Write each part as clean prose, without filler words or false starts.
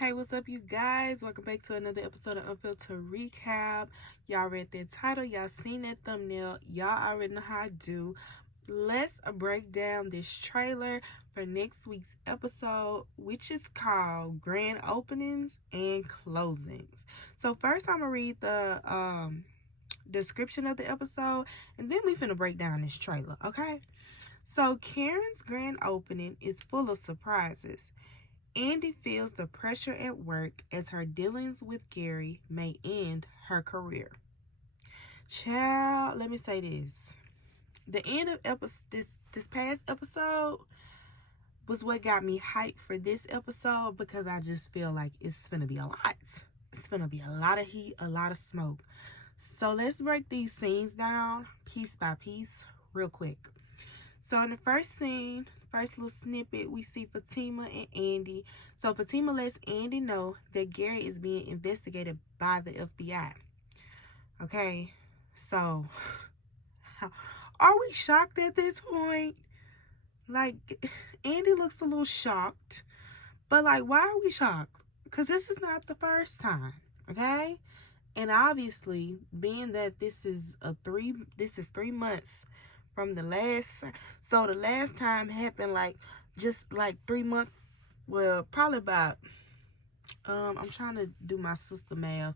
Hey, what's up, you guys? Welcome back to another episode of Unfiltered Recap. Y'all read that title, y'all seen that thumbnail, y'all already know how I do. Let's break down this trailer for next week's episode, which is called Grand Openings and Closings. So first I'm gonna read the description of the episode, and then we finna break down this trailer, okay? So Karen's grand opening is full of surprises. Andy feels the pressure at work as her dealings with Gary may end her career. Child, let me say this. The end of this past episode was what got me hyped for this episode, because I just feel like it's gonna be a lot. It's gonna be a lot of heat, a lot of smoke. So let's break these scenes down piece by piece real quick. So in the first scene, first little snippet, we see Fatima and Andy. So Fatima lets Andy know that Gary is being investigated by the FBI. Okay, so are we shocked at this point? Like, Andy looks a little shocked, but like, why are we shocked? Because this is not the first time, okay? And obviously, being that this is 3 months from the last, so the last time happened just 3 months, well, probably about, I'm trying to do my sister math.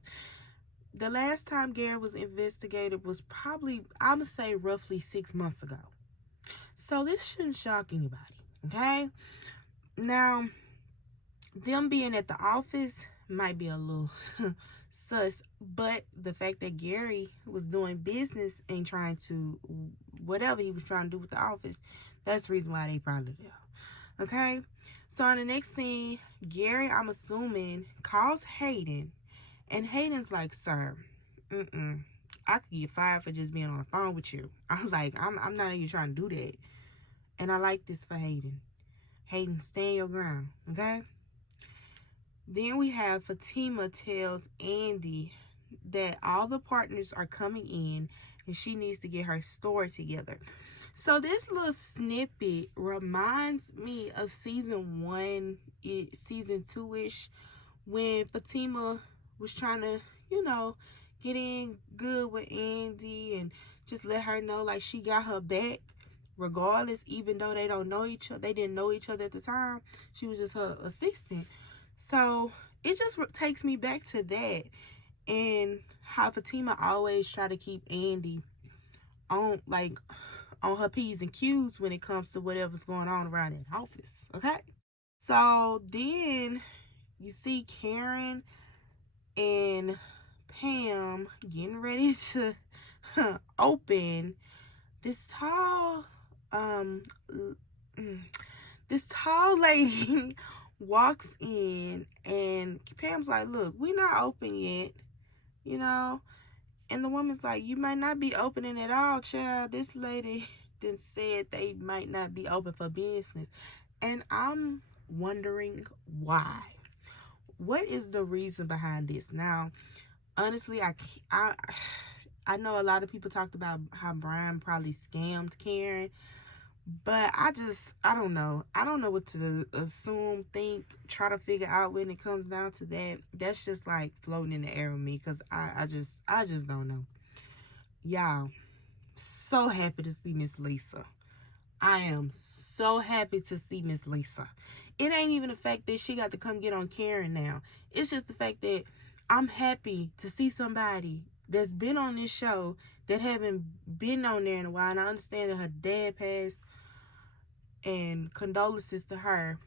The last time Gary was investigated was probably, I would say, roughly 6 months ago. So this shouldn't shock anybody, okay? Now, them being at the office might be a little sus, but the fact that Gary was doing business and trying to, whatever he was trying to do with the office, that's the reason why they probably there. Okay? So in the next scene, Gary, I'm assuming, calls Hayden, and Hayden's like, sir, I could get fired for just being on the phone with you. I'm like, I'm not even trying to do that. And I like this for Hayden. Hayden, stand your ground, okay? Then we have Fatima tells Andy that all the partners are coming in and she needs to get her story together. So this little snippet reminds me of season 1, season 2-ish, when Fatima was trying to, get in good with Andy and just let her know like she got her back regardless, even though they don't know each other. They didn't know each other at the time. She was just her assistant. So it just takes me back to that, and how Fatima always try to keep Andy on her P's and Q's when it comes to whatever's going on around that office. Okay? So then you see Karen and Pam getting ready to open. This tall lady walks in, and Pam's like, look, we're not open yet, and the woman's like, you might not be opening at all, child. This lady then said they might not be open for business. And I'm wondering why. What is the reason behind this? Now, honestly, I know a lot of people talked about how Brian probably scammed Karen, but I don't know. I don't know what to assume, think, try to figure out when it comes down to that. That's just like floating in the air with me, because I just don't know. Y'all, so happy to see Miss Lisa. I am so happy to see Miss Lisa. It ain't even the fact that she got to come get on Karen now. It's just the fact that I'm happy to see somebody that's been on this show that haven't been on there in a while. And I understand that her dad passed, and condolences to her,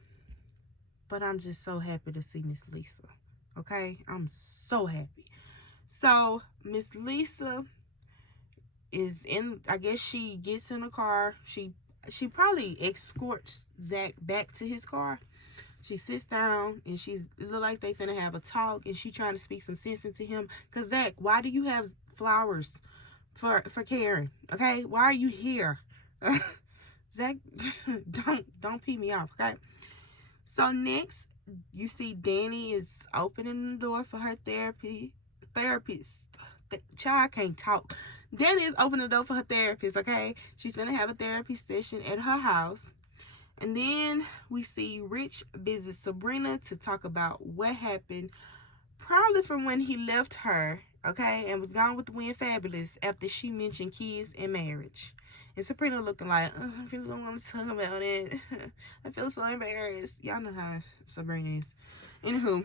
but I'm just so happy to see Miss Lisa. Okay? I'm so happy. So Miss Lisa is in, I guess she gets in a car. She probably escorts Zach back to his car. She sits down, and it look like they finna have a talk, and she trying to speak some sense into him. Cause Zach, why do you have flowers for Karen? Okay? Why are you here? Zach, don't pee me off, okay? So next, you see Danny is opening the door for her therapist. Child, I can't talk. Danny is opening the door for her therapist, okay? She's gonna have a therapy session at her house. And then we see Rich visits Sabrina to talk about what happened, probably from when he left her, okay, and was gone with the wind fabulous after she mentioned kids and marriage. And Sabrina looking like, I really don't want to talk about it. I feel so embarrassed. Y'all know how Sabrina is. Anywho,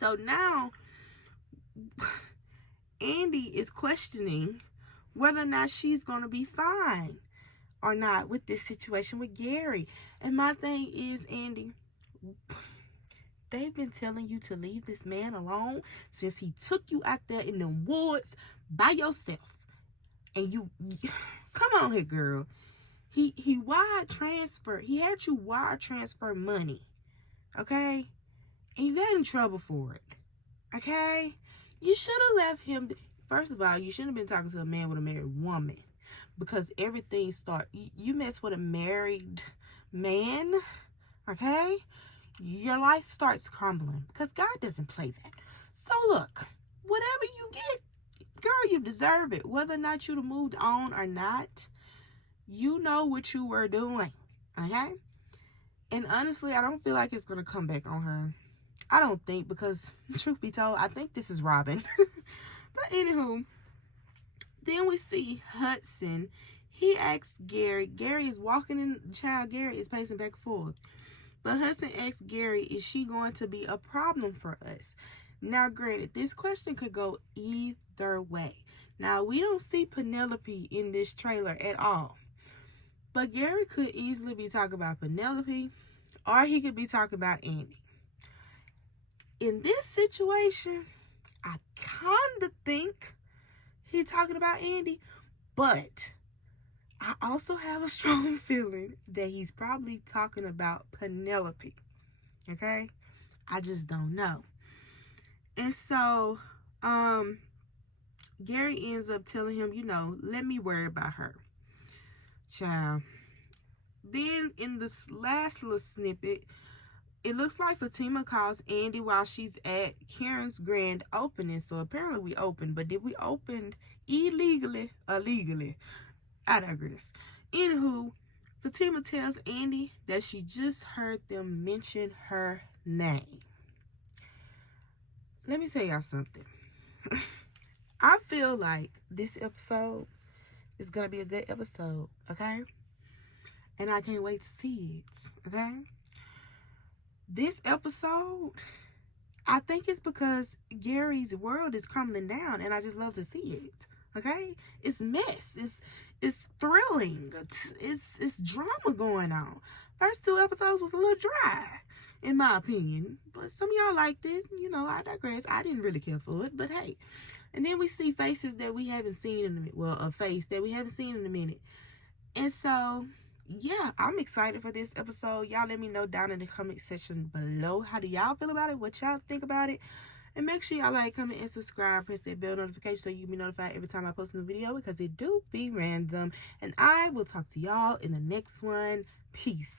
so now Andy is questioning whether or not she's going to be fine or not with this situation with Gary. And my thing is, Andy, they've been telling you to leave this man alone since he took you out there in the woods by yourself. And you come on here, girl. He wire transfer. He had you wire transfer money. Okay? And you got in trouble for it. Okay? You should have left him. First of all, you shouldn't have been talking to a man with a married woman. Because everything starts. You mess with a married man. Okay? Your life starts crumbling. Because God doesn't play that. So look. Whatever you get, girl, you deserve it. Whether or not you'd have moved on or not, you know what you were doing. Okay? And honestly, I don't feel like it's going to come back on her. I don't think, because truth be told, I think this is Robin. But anywho, then we see Hudson. He asks Gary. Gary is walking in. Child Gary is pacing back and forth. But Hudson asks Gary, is she going to be a problem for us? Now, granted, this question could go either way. Now, we don't see Penelope in this trailer at all. But Gary could easily be talking about Penelope, or he could be talking about Andy. In this situation, I kind of think he's talking about Andy, but I also have a strong feeling that he's probably talking about Penelope. Okay? I just don't know. And so, Gary ends up telling him, let me worry about her. Child. Then in this last little snippet, it looks like Fatima calls Andy while she's at Karen's grand opening. So apparently we opened, but did we open illegally or legally? I digress. Anywho, Fatima tells Andy that she just heard them mention her name. Let me tell y'all something. I feel like this episode is going to be a good episode, okay? And I can't wait to see it, okay? This episode, I think it's because Gary's world is crumbling down, and I just love to see it, okay? It's mess. It's thrilling. It's drama going on. First two episodes was a little dry, in my opinion. But some of y'all liked it. I digress. I didn't really care for it, but hey. And then we see faces that we haven't seen in a minute. Well, a face that we haven't seen in a minute. And so, yeah, I'm excited for this episode. Y'all let me know down in the comment section below. How do y'all feel about it? What y'all think about it? And make sure y'all like, comment, and subscribe. Press that bell notification so you can be notified every time I post a new video, because it do be random. And I will talk to y'all in the next one. Peace.